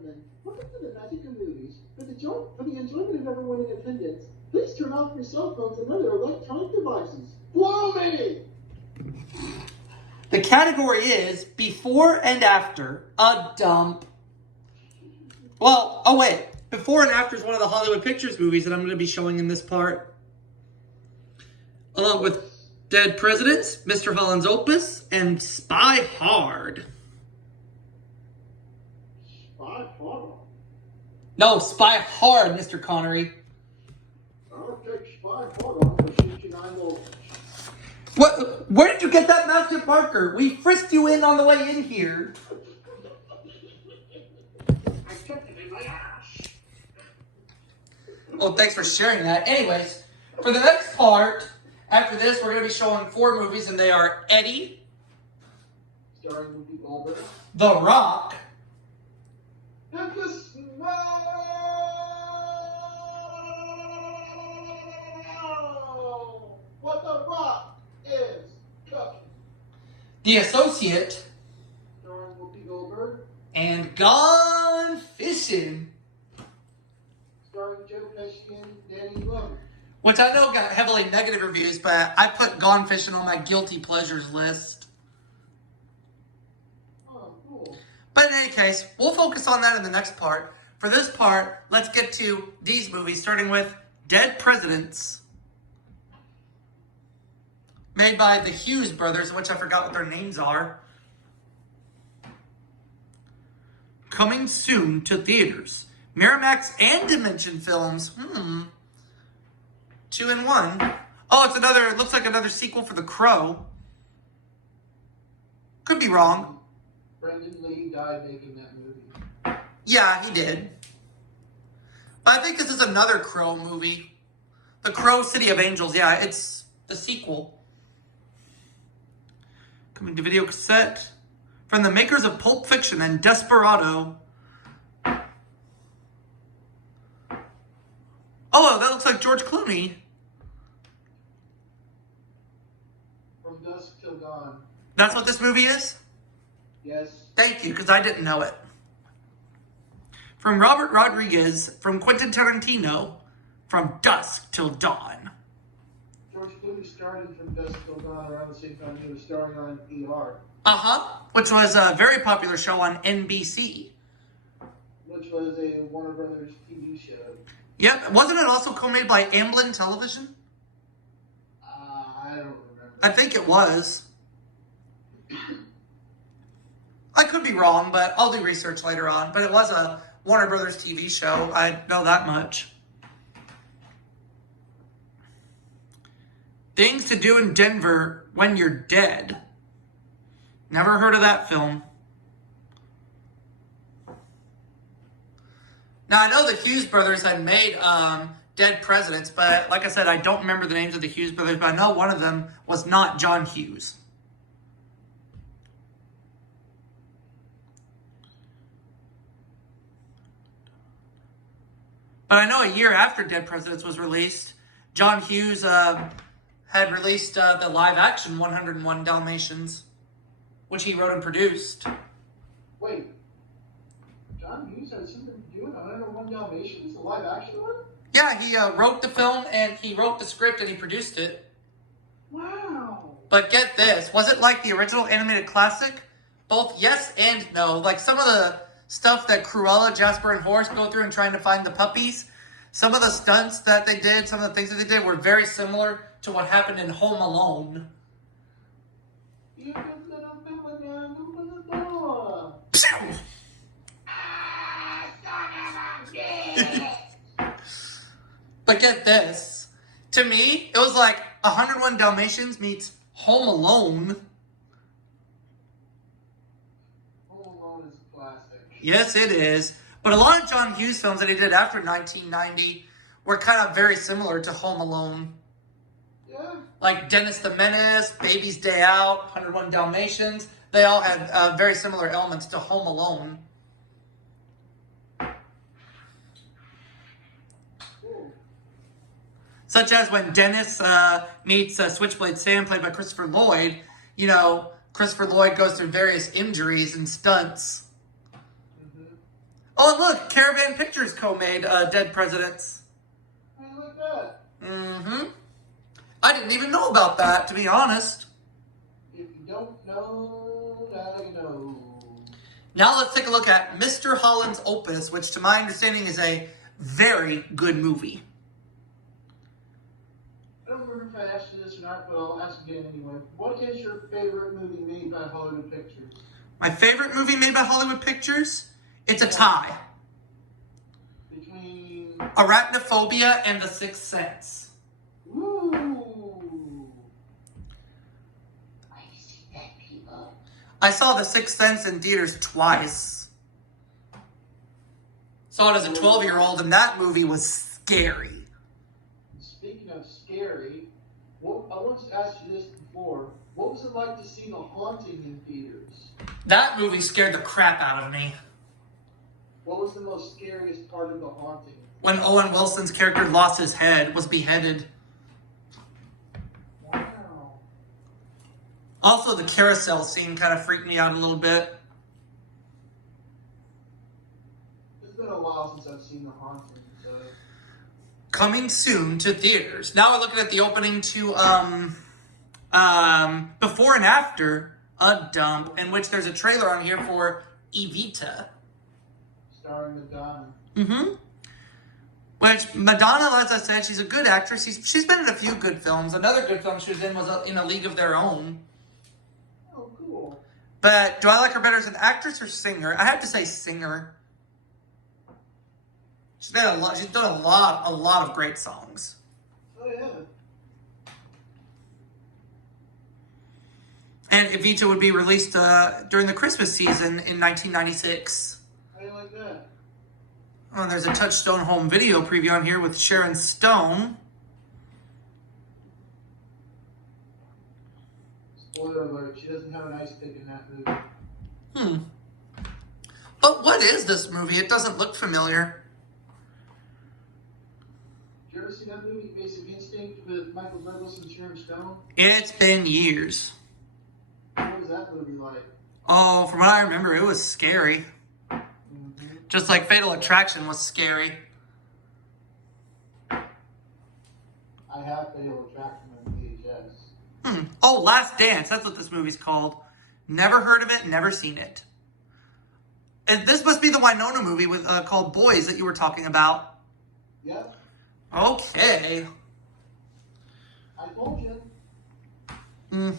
gentlemen, welcome to the magic of movies. For the enjoyment of everyone in attendance, please turn off your cell phones and other electronic devices. Follow me! The category is before and after a dump. Well, oh wait. Before and After is one of the Hollywood Pictures movies that I'm going to be showing in this part. Along with Dead Presidents, Mr. Holland's Opus, and Spy Hard. Spy Hard? No, Spy Hard, Mr. Connery. I'll take Spy Hard on for 69 dollars. What? Where did you get that, Master Parker? We frisked you in on the way in here. I took it in my ass. Well, thanks for sharing that. Anyways, for the next part, after this, we're going to be showing 4 movies, and they are Eddie, Starring Whoopi Goldberg, The Rock, and the Snow. What the Rock is cooking. The Associate, Starring Whoopi Goldberg, and Gone Fishing, starring Joe Pesci and Danny Glover. which I know got heavily negative reviews, but I put Gone Fishing on my guilty pleasures list. Oh, cool. But in any case, we'll focus on that in the next part. For this part, let's get to these movies, starting with Dead Presidents, made by the Hughes brothers, which I forgot what their names are. Coming soon to theaters. Miramax and Dimension Films. 2 in 1. Oh, it looks like another sequel for The Crow. Could be wrong. Brendan Lee died making that movie. Yeah, he did. But I think this is another Crow movie. The Crow City of Angels. Yeah, it's the sequel. Coming to video cassette. From the makers of Pulp Fiction and Desperado. Oh, that looks like George Clooney. From Dusk Till Dawn. That's what this movie is? Yes. Thank you, because I didn't know it. From Robert Rodriguez, from Quentin Tarantino, from Dusk Till Dawn. George Clooney started From Dusk Till Dawn around the same time he was starring on ER. Which was a very popular show on NBC. Which was a Warner Brothers TV show. Yep. Wasn't it also co-made by Amblin Television? I don't remember. I think it was. I could be wrong, but I'll do research later on. But it was a Warner Brothers TV show. I know that much. Things to Do in Denver When You're Dead. Never heard of that film. Now, I know the Hughes brothers had made Dead Presidents, but like I said, I don't remember the names of the Hughes brothers, but I know one of them was not John Hughes. But I know a year after Dead Presidents was released, John Hughes had released the live-action 101 Dalmatians, which he wrote and produced. Wait. John Hughes had something to do with 101 Dalmatians, the live-action one? Yeah, he wrote the film, and he wrote the script, and he produced it. Wow. But get this, was it like the original animated classic? Both yes and no. Like some of the stuff that Cruella, Jasper, and Horace go through in trying to find the puppies, some of the stunts that they did, some of the things that they did were very similar to what happened in Home Alone. You can little fella down, open the door. But get this. To me, it was like 101 Dalmatians meets Home Alone. Home Alone is a classic. Yes, it is. But a lot of John Hughes films that he did after 1990 were kind of very similar to Home Alone. Yeah. Like Dennis the Menace, Baby's Day Out, 101 Dalmatians. They all had very similar elements to Home Alone. Cool. Such as when Dennis meets Switchblade Sam, played by Christopher Lloyd. You know, Christopher Lloyd goes through various injuries and stunts. Oh, and look, Caravan Pictures co-made Dead Presidents. Hey, look at that. Mm-hmm. I didn't even know about that, to be honest. If you don't know, now you know. Now let's take a look at Mr. Holland's Opus, which to my understanding is a very good movie. I don't remember if I asked you this or not, but I'll ask again anyway. What is your favorite movie made by Hollywood Pictures? My favorite movie made by Hollywood Pictures? It's a tie. Between... Arachnophobia and The Sixth Sense. Ooh. I see that, people. I saw The Sixth Sense in theaters twice. Saw it as a 12-year-old, and that movie was scary. Speaking of scary, I once asked you this before. What was it like to see The Haunting in theaters? That movie scared the crap out of me. What was the most scariest part of The Haunting? When Owen Wilson's character lost his head, was beheaded. Wow. Also, the carousel scene kind of freaked me out a little bit. It's been a while since I've seen The Haunting, so... Coming soon to theaters. Now we're looking at the opening to Before and After a Dump, in which there's a trailer on here for Evita. Starring Madonna. Mm-hmm. Which, Madonna, as I said, she's a good actress. She's been in a few good films. Another good film she was in was in A League of Their Own. Oh, cool. But do I like her better as an actress or singer? I have to say singer. She's done a lot of great songs. Oh, yeah. And Evita would be released during the Christmas season in 1996. How do you like that? Oh, there's a Touchstone home video preview on here with Sharon Stone. Spoiler alert, she doesn't have an ice pick in that movie. But what is this movie? It doesn't look familiar. Did you ever see that movie, Basic Instinct, with Michael Douglas and Sharon Stone? It's been years. What was that movie like? Oh, from what I remember, it was scary. Just like Fatal Attraction was scary. I have Fatal Attraction on VHS. Oh, Last Dance. That's what this movie's called. Never heard of it, never seen it. And this must be the Winona movie with called Boys that you were talking about. Yep. Okay. I told you.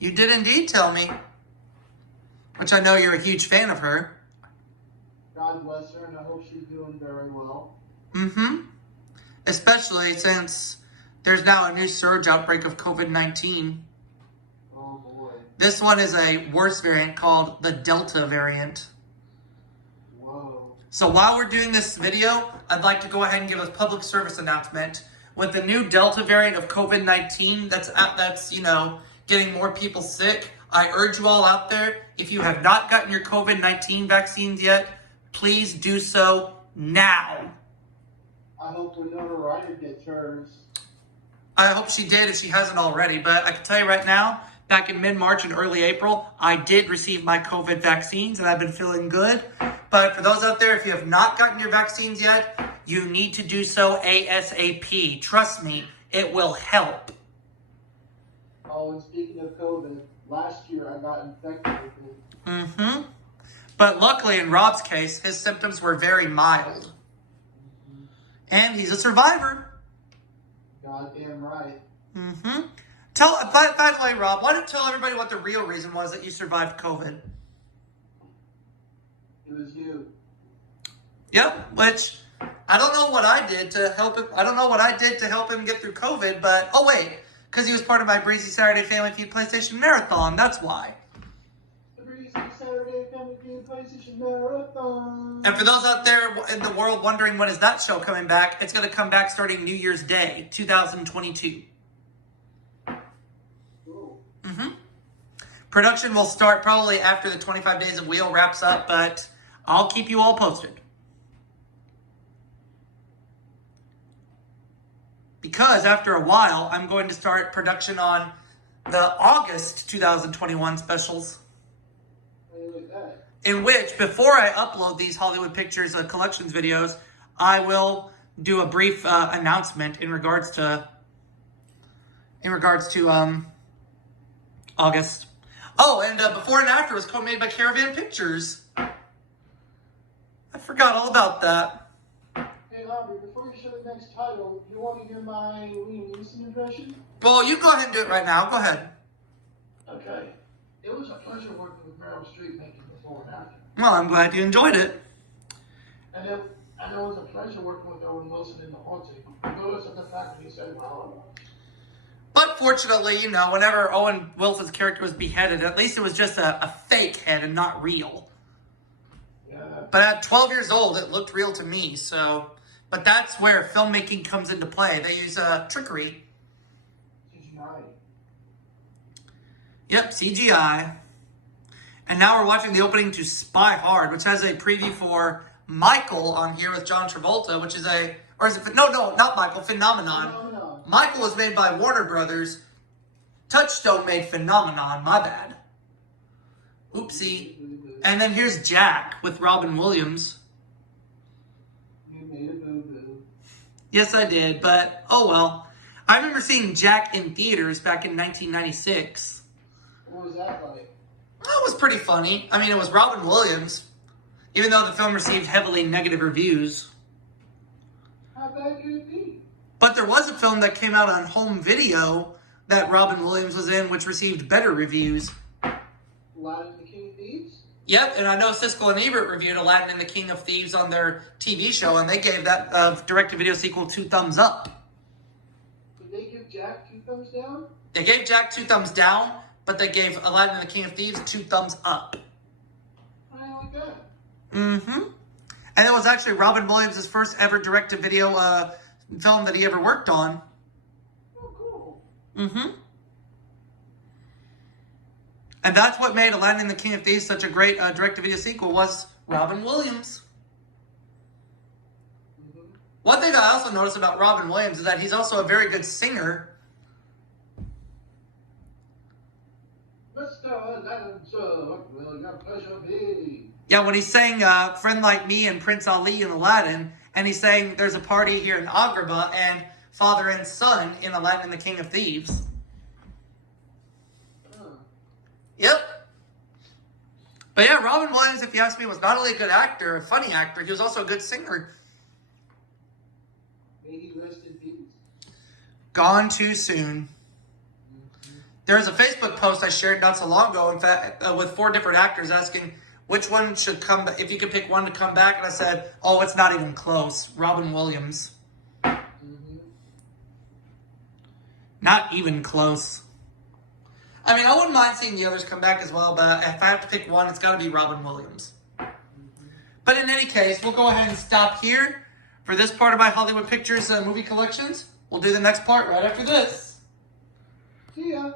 You did indeed tell me. Which I know you're a huge fan of her. God bless her, and I hope she's doing very well. Especially since there's now a new surge outbreak of COVID-19. Oh, boy. This one is a worse variant called the Delta variant. Whoa. So while we're doing this video, I'd like to go ahead and give a public service announcement. With the new Delta variant of COVID-19 that's getting more people sick, I urge you all out there, if you have not gotten your COVID-19 vaccines yet, please do so now. I hope Winona Ryder gets hers. I hope she did if she hasn't already, but I can tell you right now, back in mid-March and early April, I did receive my COVID vaccines and I've been feeling good. But for those out there, if you have not gotten your vaccines yet, you need to do so ASAP. Trust me, it will help. Oh, and speaking of COVID, last year I got infected with it. But luckily, in Rob's case, his symptoms were very mild. And he's a survivor. Goddamn right. By the way, Rob, why don't you tell everybody what the real reason was that you survived COVID? It was you. Yep, which I don't know what I did to help him. I don't know what I did to help him get through COVID, but oh wait, because he was part of my Breezy Saturday Family Feud PlayStation Marathon. That's why. The Breezy Saturday Family Feud PlayStation Marathon. And for those out there in the world wondering when is that show coming back, it's going to come back starting New Year's Day, 2022. Cool. Production will start probably after the 25 Days of Wheel wraps up, but I'll keep you all posted. Because after a while, I'm going to start production on the August 2021 specials. How do you like that? in which, before I upload these Hollywood Pictures collections videos, I will do a brief announcement in regards to August. Oh, and before and after was co-made by Caravan Pictures. I forgot all about that. Hey, Aubrey, before you show the next title, you want to hear my Liam Neeson impression? Well, you go ahead and do it right now. Go ahead. Okay. It was a pleasure working with Meryl Streep making Before and After. Well, I'm glad you enjoyed it. And it was a pleasure working with Owen Wilson in The Haunting. Notice of the fact that he said, well, But fortunately, you know, whenever Owen Wilson's character was beheaded, at least it was just a fake head and not real. yeah, But at 12 years old, it looked real to me, so... But that's where filmmaking comes into play. They use trickery. CGI. Yep, CGI. And now we're watching the opening to Spy Hard, which has a preview for Michael on here with John Travolta, which is a... Or is it... No, not Michael. Phenomenon. Michael was made by Warner Brothers. Touchstone made Phenomenon. My bad. Oopsie. And then here's Jack with Robin Williams. You made a boo-boo. Yes, I did, but oh well. I remember seeing Jack in theaters back in 1996. What was that like? That was pretty funny. I mean, it was Robin Williams, even though the film received heavily negative reviews. How bad could it be? But there was a film that came out on home video that Robin Williams was in, which received better reviews. Aladdin and the King of Thieves? Yep, and I know Siskel and Ebert reviewed Aladdin and the King of Thieves on their TV show, and they gave that direct-to-video sequel 2 thumbs up. Did they give Jack 2 thumbs down? They gave Jack 2 thumbs down, but they gave Aladdin and the King of Thieves 2 thumbs up. I like that. Mm-hmm. And it was actually Robin Williams' first ever direct-to-video film that he ever worked on. Oh, cool. Mm-hmm. And that's what made Aladdin and the King of Thieves such a great direct-to-video sequel, was Robin Williams. Mm-hmm. One thing I also noticed about Robin Williams is that he's also a very good singer. Mr. Aladdin's what will your pleasure be? Yeah, when he sang Friend Like Me and Prince Ali in Aladdin, and he's saying there's a party here in Agrabah, and father and son in Aladdin and the King of Thieves. Yep. But yeah, Robin Williams, if you ask me, was not only a good actor, a funny actor, he was also a good singer. May he rest in peace. Gone too soon. There's a Facebook post I shared not so long ago, in fact, with 4 different actors asking which one should come, if you could pick one to come back, and I said, oh, it's not even close. Robin Williams. Mm-hmm. Not even close. I mean, I wouldn't mind seeing the others come back as well, but if I have to pick one, it's got to be Robin Williams. Mm-hmm. But in any case, we'll go ahead and stop here for this part of my Hollywood Pictures movie collections. We'll do the next part right after this. See ya.